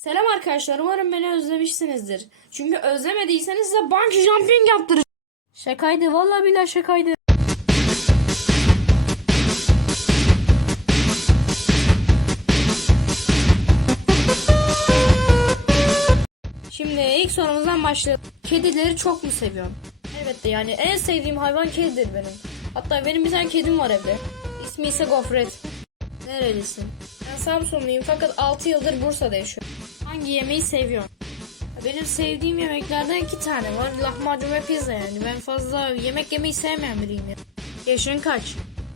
Selam arkadaşlar. Umarım beni özlemişsinizdir. Çünkü özlemediyseniz size bungee jumping yaptıracağım. Şakaydı. Vallahi billahi şakaydı. Şimdi ilk sorumuzdan başlayalım. Kedileri çok mu seviyorsun? Evet de yani en sevdiğim hayvan kedidir benim. Hatta benim bir tane kedim var evde. İsmi ise Gofret. Nerelisin? Ben Samsunluyum fakat 6 yıldır Bursa'da yaşıyorum. Hangi yemeği seviyorsun? Benim sevdiğim yemeklerden iki tane var. Lahmacun ve pizza yani. Ben fazla yemek yemeyi sevmeyen biriyim ya. Yaşın kaç?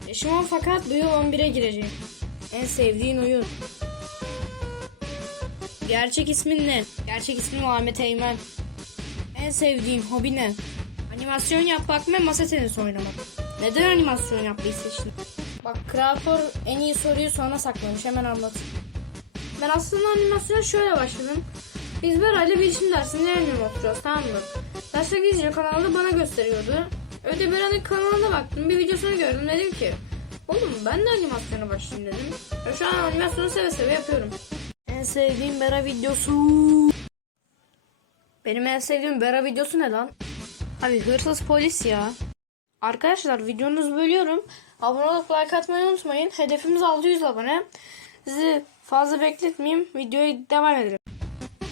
Yaşım 10 fakat bu yıl 11'e gireceğim. En sevdiğin oyun? Gerçek ismin ne? Gerçek ismim Ahmet Eymen. En sevdiğin hobi ne? Animasyon yapmak ve masa tenisi oynamak. Neden animasyon yapmayı seçtin? Bak kreatör en iyi soruyu sona saklamış. Hemen anlat. Ben aslında animasyona şöyle başladım. Biz Beray'la bilişim dersinde yana oturuyoruz tamam mı? Derste gidince kanalda bana gösteriyordu. Öyle Beray'ın kanalına baktım. Bir videosunu gördüm. Dedim ki oğlum ben de animasyona başlayayım dedim. Ve şu an animasyonu seve seve yapıyorum. En sevdiğim Bera videosu. Benim en sevdiğim Bera videosu ne lan? Abi hırsız polis ya. Arkadaşlar videonuzu bölüyorum. Abone olup like atmayı unutmayın. Hedefimiz 600 abone. Sizi fazla bekletmeyeyim. Videoya devam edelim.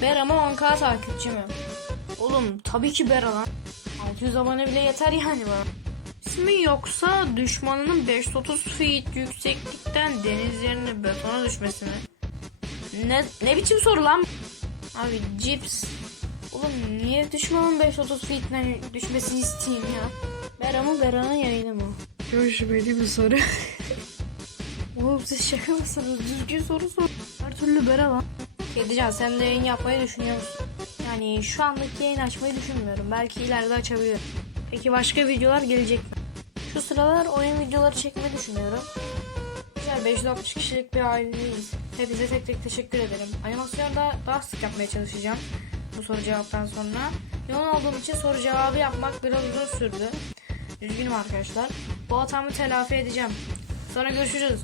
Bera mı 10k takipçi mi? Oğlum tabii ki Bera lan. 600 abone bile yeter yani bana. İsmi yoksa düşmanının 530 feet yükseklikten deniz yerine betona düşmesi mi? Ne, ne biçim soru lan? Abi cips. Oğlum niye düşmanın 530 feet'den düşmesini isteyeyim ya? Bera mı Bera'nın yayını mı? Çok şüpheli bir soru. Oğlum siz şaka mısınız? Düzgün soru sor. Her türlü Bera lan. Kedican sen de yayın yapmayı düşünüyor musun? Yani şu anlık yayın açmayı düşünmüyorum. Belki ileride açabilirim. Peki başka videolar gelecek mi? Şu sıralar oyun videoları çekmeyi düşünüyorum. Güzel 560 kişilik bir aileyiz. Hepinize tek tek teşekkür ederim. Animasyonda daha sık yapmaya çalışacağım. Bu soru cevaptan sonra. Yoğun olduğum için soru cevabı yapmak biraz uzun sürdü. Üzgünüm arkadaşlar. Bu hatamı telafi edeceğim. Sonra görüşürüz.